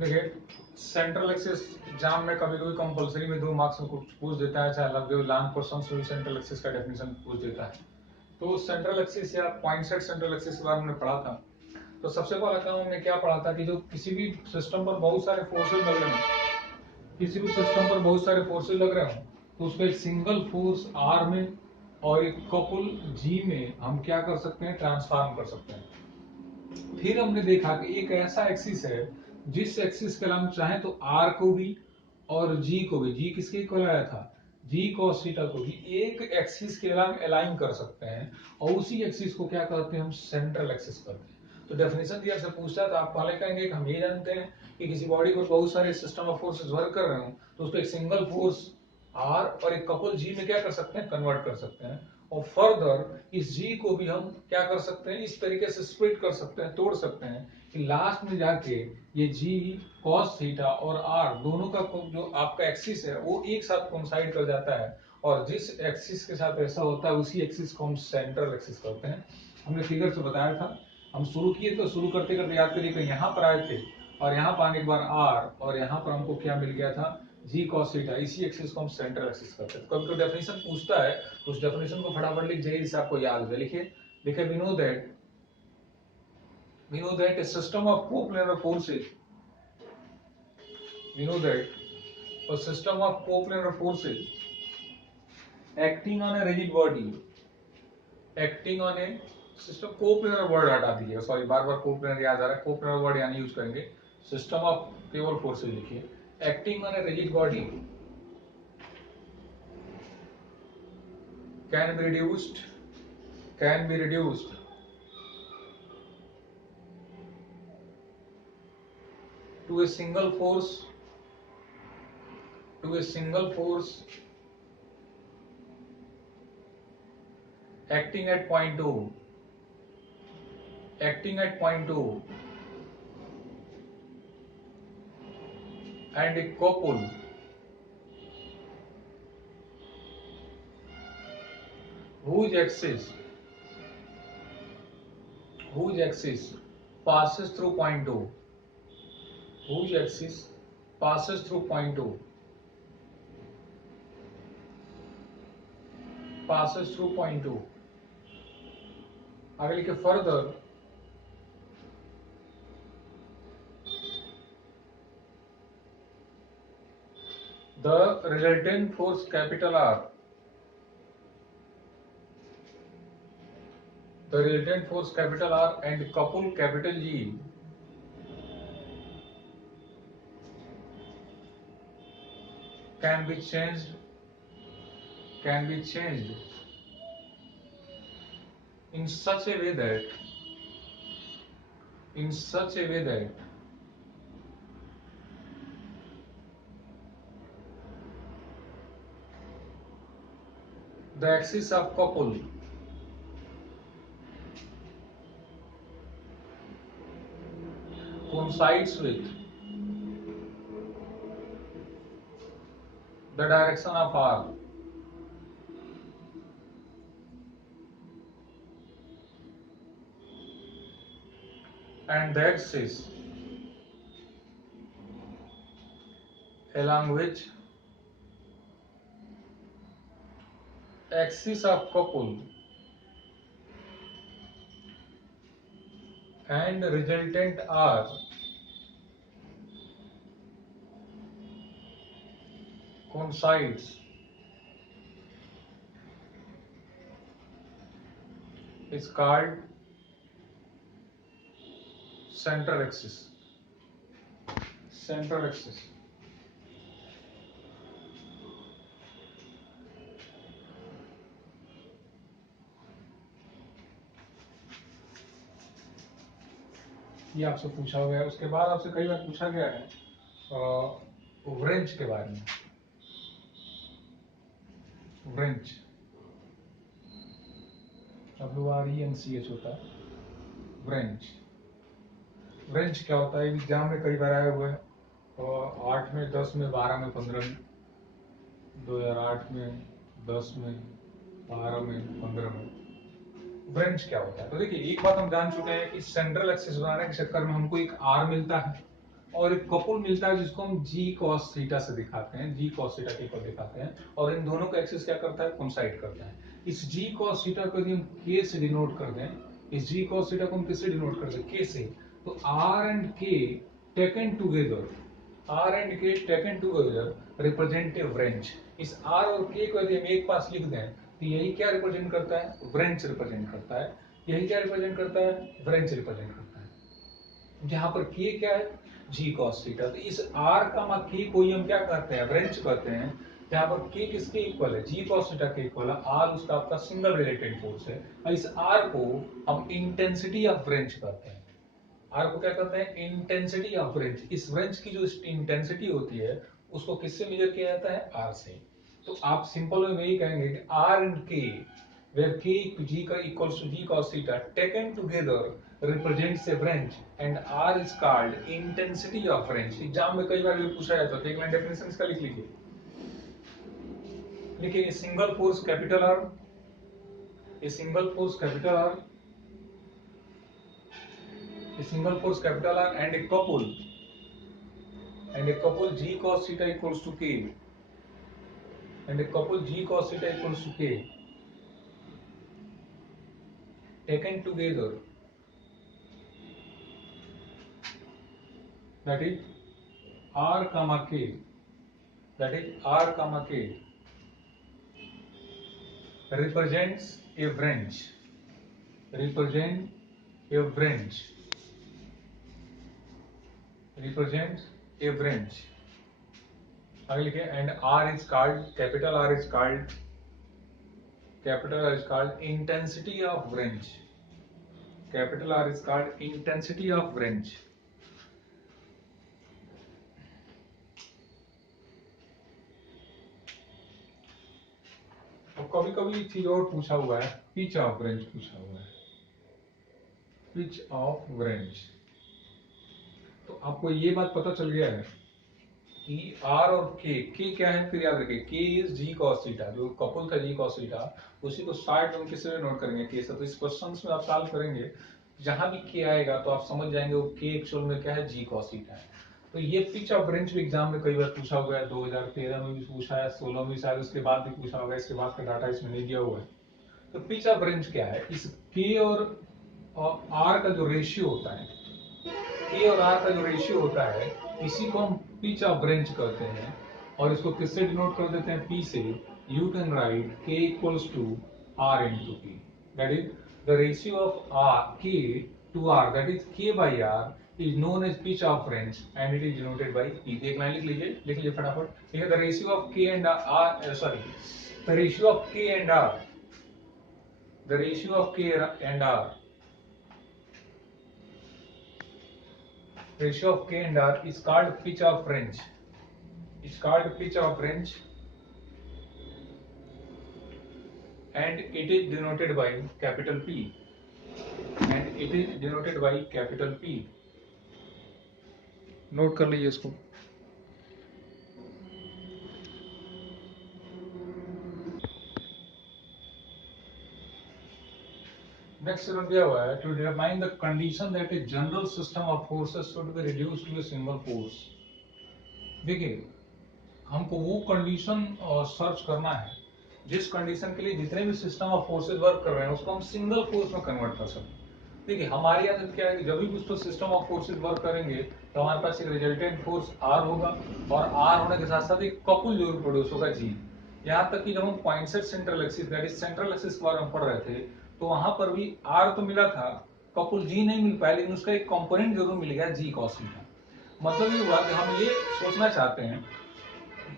देखिए central axis exam में कभी कभी कंपलसरी में 2 मार्क्स में कुछ पूछ देता है, चाहे लंबे लॉन्ग क्वेश्चंस में सेंट्रल एक्सिस का डेफिनेशन पूछ देता है। तो सेंट्रल एक्सिस या पॉइंट सेट सेंट्रल एक्सिस के बारे में पढ़ा था। तो सबसे पहला काम हमने क्या पढ़ा था कि जो किसी भी सिस्टम पर बहुत सारे फोर्सेज लग रहे हो, किसी भी सिस्टम पर बहुत सारे फोर्सेज लग रहे हो, तो उसको एक सिंगल फोर्स आर में और एक कपल जी में हम क्या कर सकते हैं, ट्रांसफॉर्म कर सकते हैं। फिर हमने देखा कि एक ऐसा एक्सिस है जिस एक्सिस के हम चाहें तो आर को भी और जी को भी, जी किसके इक्वल आया था, जी cos थीटा को भी एक एक्सिस के हम अलाइन कर सकते हैं, और उसी एक्सिस को क्या कहते हैं, हम सेंट्रल एक्सिस करते हैं। तो डेफिनेशन दिया आपसे पूछता है तो आप पहले कहेंगे कि हम ये जानते हैं कि किसी बॉडी पर बहुत सारे सिस्टम ऑफ फोर्सेस वर्क कर रहे हो, तो उसको एक सिंगल फोर्स आर और एक कपल जी में क्या कर सकते हैं, कन्वर्ट कर सकते हैं। और फर्दर इस जी को भी हम क्या कर सकते हैं, इस तरीके से स्प्लिट कर सकते हैं, तोड़ सकते हैं कि लास्ट में जाके ये जी cos थीटा और आर दोनों का जो आपका एक्सिस है वो एक साथ कोइंसाइड कर जाता है, और जिस एक्सिस के साथ ऐसा होता है उसी एक्सिस को हम सेंट्रल एक्सिस कहते हैं। हमने फिगर से बताया था। हम शुरू किए तो शुरू करते करते याद करिए कि यहाँ पर आए थे और यहाँ पर आने के बाद आर, और यहाँ पर हमको क्या मिल गया था, जी cos थीटा। इसी एक्सिस को हम सेंट्रल एक्सिस करते हैं। कभी कोई डेफिनेशन पूछता है तो उस डेफिनेशन को फटाफट लिख जाइए जिससे आपको याद है। लिखिए लिखिए we know that a system of coplanar forces we know that a system of coplanar forces acting on a rigid body acting on a system coplanar word हटा दीजिए, सॉरी बार बार coplanar याद आ रहा है, coplanar word यानी use करेंगे, system of केवल forces लिखिए, acting on a rigid body can be reduced to a single force acting at point O and a couple whose axis passes through point O, whose axis passes through point O, आगे लिखे further the resultant force capital R, and couple capital G can be changed in such a way that the axis of couple coincides with the direction of R, and the axis along which axis of couple and resultant R coincides is called central axis. ये आपसे पूछा गया है। उसके बाद आपसे कई बार पूछा गया है व्रेंच के बारे में। व्रेंच WRENCH होता है व्रेंच। व्रेंच क्या होता है, एग्जाम में कई बार आया हुआ है, 8 में, 10 में, 12 में, 15 में, 2008 में, 10 में, 12 में, 15 में। व्रेंच क्या होता है, तो देखिए एक बात हम जान चुके हैं कि सेंट्रल एक्सिस बनाने के चक्कर में हमको एक आर मिलता है और एक कपल मिलता है जिसको हम जी कॉस थीटा से दिखाते हैं, जी कॉस थीटा के इक्वल दिखाते हैं, और इन दोनों का एक्सिस क्या करता है, कोइंसाइड करता है। इस जी कॉस थीटा को यदि हम के से डिनोट कर दें, इस जी कॉस थीटा को हम किससे डिनोट कर दें, के से, तो आर एंड के टेकन टुगेदर, आर एंड के taken together represent a wrench. इस आर और के को यदि हम एक पास लिख दें तो यही क्या रिप्रेजेंट करता है, व्रेंच रिप्रेजेंट करता है। यही क्या रिप्रेजेंट करता है, व्रेंच रिप्रेजेंट करता है। जहां पर के क्या है, जी कॉस थीटा। तो इस आर का मा के को ही हम क्या कहते हैं, व्रेंच कहते हैं। जहां पर के किसके इक्वल है, जी कॉस थीटा के इक्वल है, आर उसका आपका सिंगल रिलेटेड फोर्स है, और इस आर को हम इंटेंसिटी ऑफ व्रेंच कहते हैं। आर को क्या कहते हैं, इंटेंसिटी ऑफ व्रेंच। इस व्रेंच की जो इंटेंसिटी होती है उसको किससे मेजर किया जाता है, आर से। तो आप सिंपल में यही कहेंगे कि आर एंड के, where k equals to g cos theta taken together represents a wrench and r is called intensity of wrench। Exam में कई बार ये पूछा जाता है, तो एक लाइन डेफिनेशन इसका लिख लीजिए। लिखिए single force capital R, A single force capital R, a single force capital R and a couple g cos theta equals to k, and a couple g cos theta equals to k taken together, that is r comma k, that is r comma k represents a wrench, represent a wrench, represents a wrench। आगे लिखिए and r is called, capital R is called, capital R is called intensity of wrench, capital R is called intensity of wrench। और कभी कभी एक चीज और पूछा हुआ है, पिच ऑफ व्रेंच पूछा हुआ है, पिच ऑफ व्रेंच। तो आपको ये बात पता चल गया है कि आर और के क्या है, फिर याद रखिए के इज जी कॉस थीटा, जो कपल था जी कॉस थीटा, उसी को शॉर्ट हम किससे नोट करेंगे, के से। तो इस क्वेश्चंस में आप सॉल्व करेंगे, जहां भी के आएगा तो आप समझ जाएंगे वो के एक्चुअल में क्या है, जी कॉस थीटा है। तो ये पिच ऑफ व्रेंच भी एग्जाम में कई बार पूछा हुआ है, 2013 में भी पूछा है, 16 में शायद, उसके बाद भी पूछा होगा, इसके बाद का डाटा इसमें नहीं दिया हुआ है। तो पिच ऑफ व्रेंच क्या है, इस के और आर का जो रेशियो होता है, के और आर का जो रेशियो होता है, इसी को हम पिच ऑफ व्रेंच कहते हैं। और इसको किससे डिनोट कर देते हैं, पी से। You can write K equals to R into P, that is the ratio of R K to R, that is K by R is known as pitch of wrench and it is denoted by P. एक line लिख लीजिए फटाफट, ठीक है। The ratio of K and R, sorry, the ratio of K and R, the ratio of k and r, ratio of k and r is called pitch of wrench, is called pitch of wrench, and it is denoted by capital P, and it is denoted by capital P। Note कर लीजिए इसको। Next दिया हुआ है, to determine the condition that a general system of forces should be reduced to a single force. देखिए हमको वो condition search करना है जिस कंडीशन के लिए जितने भी सिस्टम ऑफ फोर्सेस वर्क कर रहे हैं उसको हम सिंगल फोर्स में कन्वर्ट कर सकते हैं। देखिए हमारी आदत क्या है कि जब भी कुछ तो सिस्टम ऑफ फोर्सेस वर्क करेंगे तो हमारे पास एक रिजल्टेंट फोर्स आर होगा, और आर होने के साथ साथ एक कपल जरूर प्रोड्यूस होगा, जी। यहाँ तक कि जब हम point set central axis, that is central axis के बारे में पढ़ रहे थे, तो वहां पर भी आर तो मिला था, कपल जी नहीं मिल पाया, लेकिन उसका एक कंपोनेंट जरूर मिल गया, जी कॉस थीटा। मतलब ये हुआ कि हम ये सोचना चाहते हैं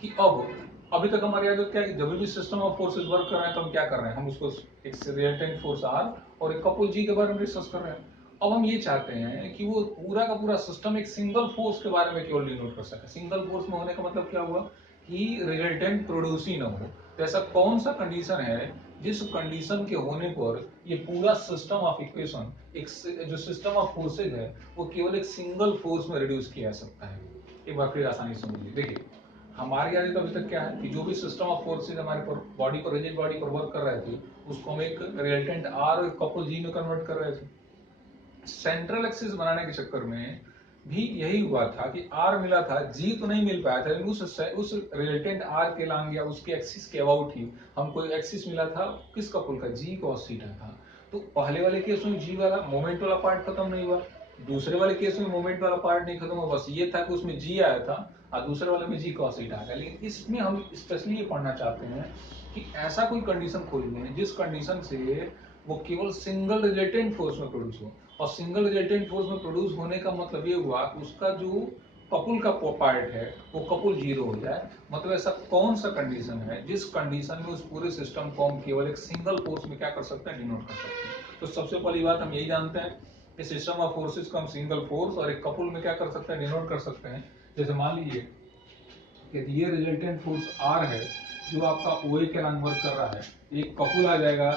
कि अब अभी तक हमारी आदत क्या है कि जब भी सिस्टम ऑफ फोर्सेस वर्क कर रहे हैं तो हम क्या कर रहे हैं, हम उसको एक रिजल्टेंट फोर्स आर और एक कपल जी के बारे में डिस्कस कर रहे हैं। अब हम ये चाहते हैं कि वो पूरा का पूरा सिस्टम एक सिंगल फोर्स के बारे में केवल डिनोट कर सके। सिंगल फोर्स में होने का मतलब क्या हुआ कि रिजल्टेंट प्रोड्यूस ही ना हो। तो ऐसा कौन सा कंडीशन है जिस कंडीशन के होने पर ये पूरा सिस्टम ऑफ इक्वेशन, एक जो सिस्टम ऑफ फोर्सेज है, वो केवल एक सिंगल फोर्स में रिड्यूस किया जा सकता है। एक बार फिर आसानी से समझिए। देखिए हमारी आदत अभी तक क्या है कि जो भी सिस्टम ऑफ फोर्सेज हमारे पर बॉडी पर, रिजिड बॉडी पर वर्क कर रहे थे, उसको हम एक रिजल्टेंट आर और कपल जी में कन्वर्ट कर रहे थे। सेंट्रल एक्सिस बनाने के चक्कर में भी यही हुआ था कि आर मिला था, जी तो नहीं मिल पाया था, लेकिन उस रिजल्टेंट आर के लॉन्ग या उसके एक्सिस के अबाउट ही हमको एक्सिस मिला था किस कपुल का, जी कॉस थीटा था। तो पहले वाले केस में जी वाला मोमेंट वाला पार्ट खत्म नहीं हुआ, दूसरे वाले केस में मोमेंट वाला पार्ट नहीं खत्म हुआ, बस ये था कि उसमें जी आया था और दूसरे वाले में जी कॉस थीटा आ गया। लेकिन इसमें हम स्पेशली ये पढ़ना चाहते हैं कि ऐसा कोई कंडीशन खोजिए जिस कंडीशन से वो केवल सिंगल रिजल्टेंट फोर्स में प्रोड्यूस हो, और सिंगल रिजल्टेंट फोर्स में प्रोड्यूस होने का मतलब ये हुआ कि उसका जो कपुल का पार्ट है वो कपुल जीरो हो जाए। मतलब ऐसा कौन सा कंडीशन है जिस कंडीशन में उस पूरे सिस्टम को हम केवल एक सिंगल फोर्स में क्या कर सकते हैं, डिनोट कर सकते हैं। तो सबसे पहली बात हम यही जानते हैं कि सिस्टम ऑफ फोर्सेस को हम सिंगल फोर्स और एक कपुल में क्या कर सकते हैं, डिनोट कर सकते हैं। जैसे मान लीजिए कि ये रिजल्टेंट फोर्स आर है जो आपका ओ ए के अलॉन्ग वर्क कर रहा है, एक कपुल आ जाएगा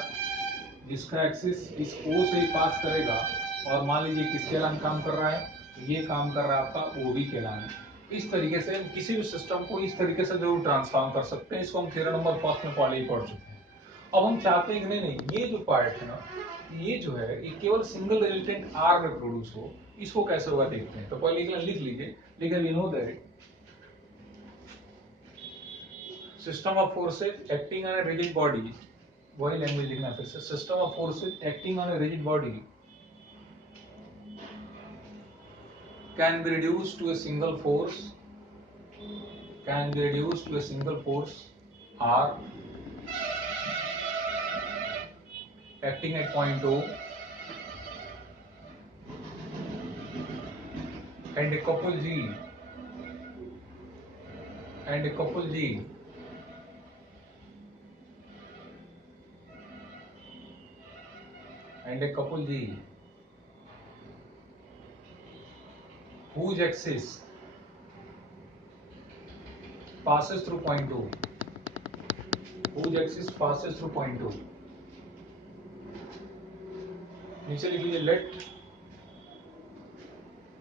जिसका एक्सिस इस ओ से ही पास करेगा, और मान लीजिए किसके अलॉन्ग काम कर रहा है, ये काम कर रहा है आपका ओ बी के अलॉन्ग। इस तरीके से किसी भी सिस्टम को इस तरीके से जरूर ट्रांसफॉर्म कर सकते हैं, इसको हम थ्योरम नंबर फर्स्ट में पहले ही पढ़ चुके हैं। अब हम चाहते हैं कि नहीं नहीं, ये जो पार्ट है ना, ये जो है ये केवल सिंगल रिजल्टेंट आर में प्रोड्यूस हो, इसको कैसे होगा देखते हैं। तो पहले लिख लीजिए, लेकिन we know that system of forces acting on a rigid body, वही लैंग्वेज लिखना फिर से, system of forces acting on a rigid body can be reduced to a single force, can be reduced to a single force R acting at point O and a couple G and a couple G and a couple G whose axis passes through point O, whose axis passes through point O। नीचे लिख लीजिए let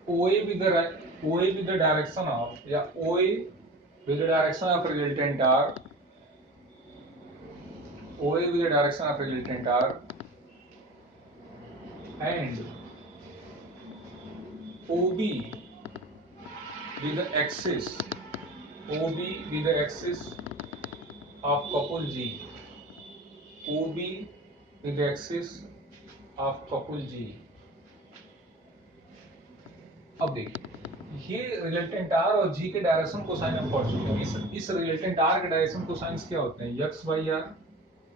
OA with the direction of, या OA with the direction of resultant R, OA with the direction of resultant R and OB with the axis, OB with the axis of couple G, OB with the axis of couple G। अब देखिए ये resultant R और जी के direction cosine हम पढ़ चुके हैं। इस रिजल्टेंट आर के डायरेक्शन कोसाइंस क्या होते हैं, X by R,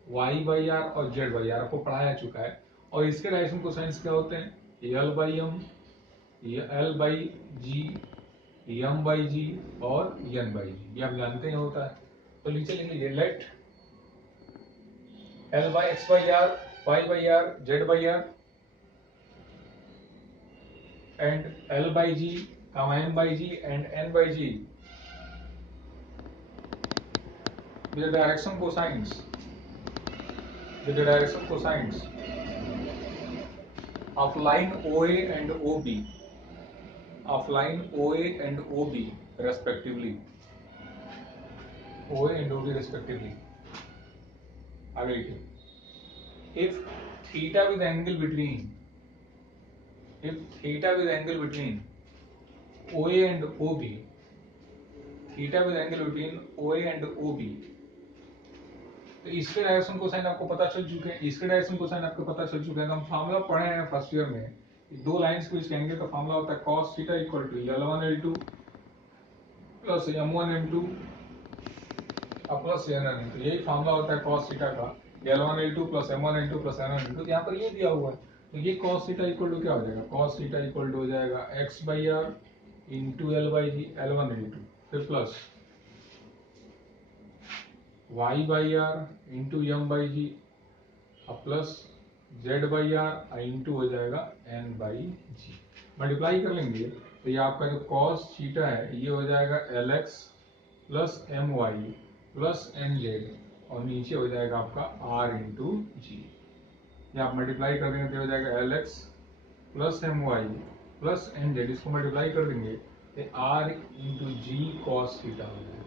Y by R और जेड बाई आर, आपको पढ़ाया चुका है। और इसके डायरेक्शन कोसाइंस क्या होते हैं, L by M, L by G, M by G और एन बाई जी, ये आप जानते हैं होता है। तो नीचे लिख लीजिए let L by X by R, Y by R, Z by R and L by G, M by G and N by G with the direction cosines, with the direction cosines of line OA and OB, of line OA and OB respectively, OA and OB respectively। आगे लिखिए if theta with angle between, if theta with angle between OA and OB, theta with angle between OA and OB, तो इसके direction cosine आपको पता चल चुके हैं, इसके डायरेक्शन कोसाइन आपको पता चल चुके हैं। हम फार्मूला पढ़े हैं फर्स्ट ईयर में, दो लाइंस के बीच के एंगल का फार्मूला होता है cos theta equal to L1 L2 plus M1 M2 plus N1 N2, यही फार्मूला होता है cos थीटा का, L1 L2 plus M1 N2 plus N1 N2। यहाँ पर ये दिया हुआ है, तो ये cos थीटा इक्वल टू क्या हो जाएगा, cos थीटा इक्वल टू हो जाएगा x by R into L by G, L1 L2, फिर plus y by R into M by G plus z by R into हो जाएगा n बाई जी। मल्टीप्लाई कर लेंगे तो ये आपका जो cos थीटा है ये हो जाएगा lx plus M Y plus N Z, और नीचे हो जाएगा आपका r इंटू जी। ये आप मल्टीप्लाई कर देंगे तो हो जाएगा lx plus M Y plus N Z, इसको मल्टीप्लाई कर देंगे तो r into G cos theta हो जाएगा,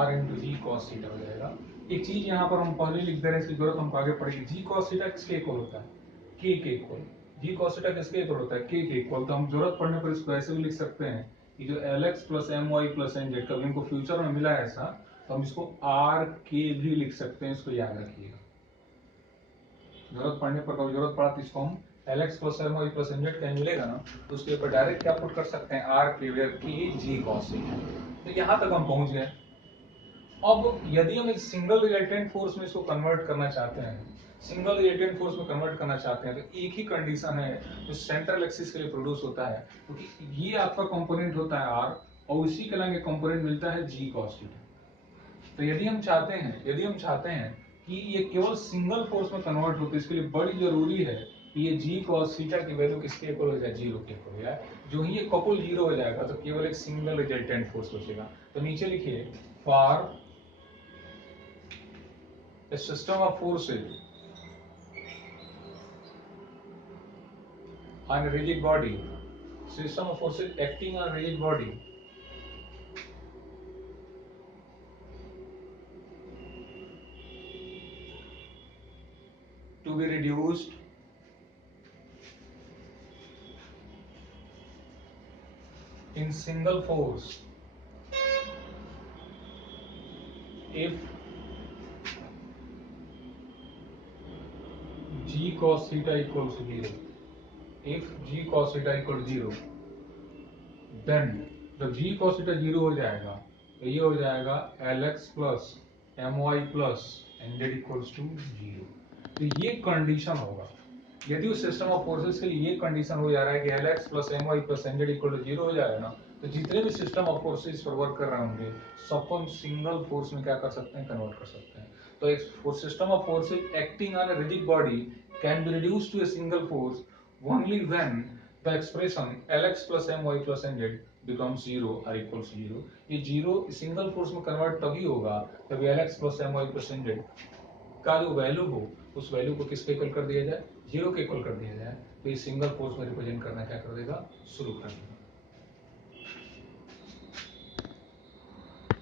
r into G cos theta हो जाएगा। एक चीज यहाँ पर हम पहले लिख दे रहे हैं, इसकी जरूरत हमको आगे पड़ेगी। जी कॉस थीटा किसके इक्वल होता है, के इक्वल। जी cos थीटा किसके इक्वल होता है, k के इक्वल। तो हम जरूरत पड़ने पर इसको ऐसे भी लिख सकते हैं कि जो Lx plus My plus Nz कभी हमको फ्यूचर में मिला है ऐसा, तो हम इसको Rk भी लिख सकते हैं, इसको याद रखिएगा। जरूरत पड़ने पर, कभी जरूरत पड़ा तो इसको हम Lx plus My plus Nz कहीं मिलेगा ना, तो उसके ऊपर डायरेक्ट क्या पुट कर सकते हैं, Rk where k g cos theta. तो यहां तक हम पहुंच गए। अब यदि हम एक सिंगल रिजल्टेंट फोर्स में इसको कन्वर्ट करना चाहते हैं, सिंगल रिजल्टेंट फोर्स में कन्वर्ट करना चाहते हैं, तो एक ही कंडीशन है जो सेंट्रल एक्सिस के लिए प्रोड्यूस होता है, क्योंकि तो ये आपका कंपोनेंट होता है आर, और उसी के लाइन कंपोनेंट मिलता है जी कॉस थीटा। तो यदि हम चाहते हैं कि ये केवल सिंगल फोर्स में कन्वर्ट होते, इसके लिए बड़ी जरूरी है कि ये जी कॉस थीटा की वैल्यू किसके इक्वल हो जाए, जीरो के इक्वल हो जाए। जो ही ये कपल जीरो हो जाएगा तो केवल एक सिंगल रिजल्टेंट फोर्स बचेगा। तो नीचे लिखिए, for a system of forces on a rigid body, system of forces acting on a rigid body, to be reduced in single force if g cos theta equals to 0, if g cos theta equal to 0, then जब g cos theta 0 हो जाएगा तो ये हो जाएगा Lx plus My plus Nz equals to 0। तो ये condition होगा। यदि उस सिस्टम ऑफ फोर्सेस के लिए ये कंडीशन हो जा रहा है कि Lx plus My plus Nz equal to 0 हो जाएगा ना, तो जितने भी सिस्टम ऑफ फोर्सेस पर वर्क कर रहे होंगे सबको हम सिंगल फोर्स में क्या कर सकते हैं, कन्वर्ट कर सकते हैं। तो एक system of forces acting on a rigid body can be reduced to a single force only when the expression Lx plus My plus Nz becomes 0 or equals to 0। ये 0 सिंगल फोर्स में convert तभी होगा जब Lx plus My plus Nz का जो value हो उस value को किसके इक्वल कर दिया जाए, 0 के इक्वल कर दिया जाए। तो ये सिंगल फोर्स में रिप्रेजेंट करना क्या कर देगा, शुरू कर देगा।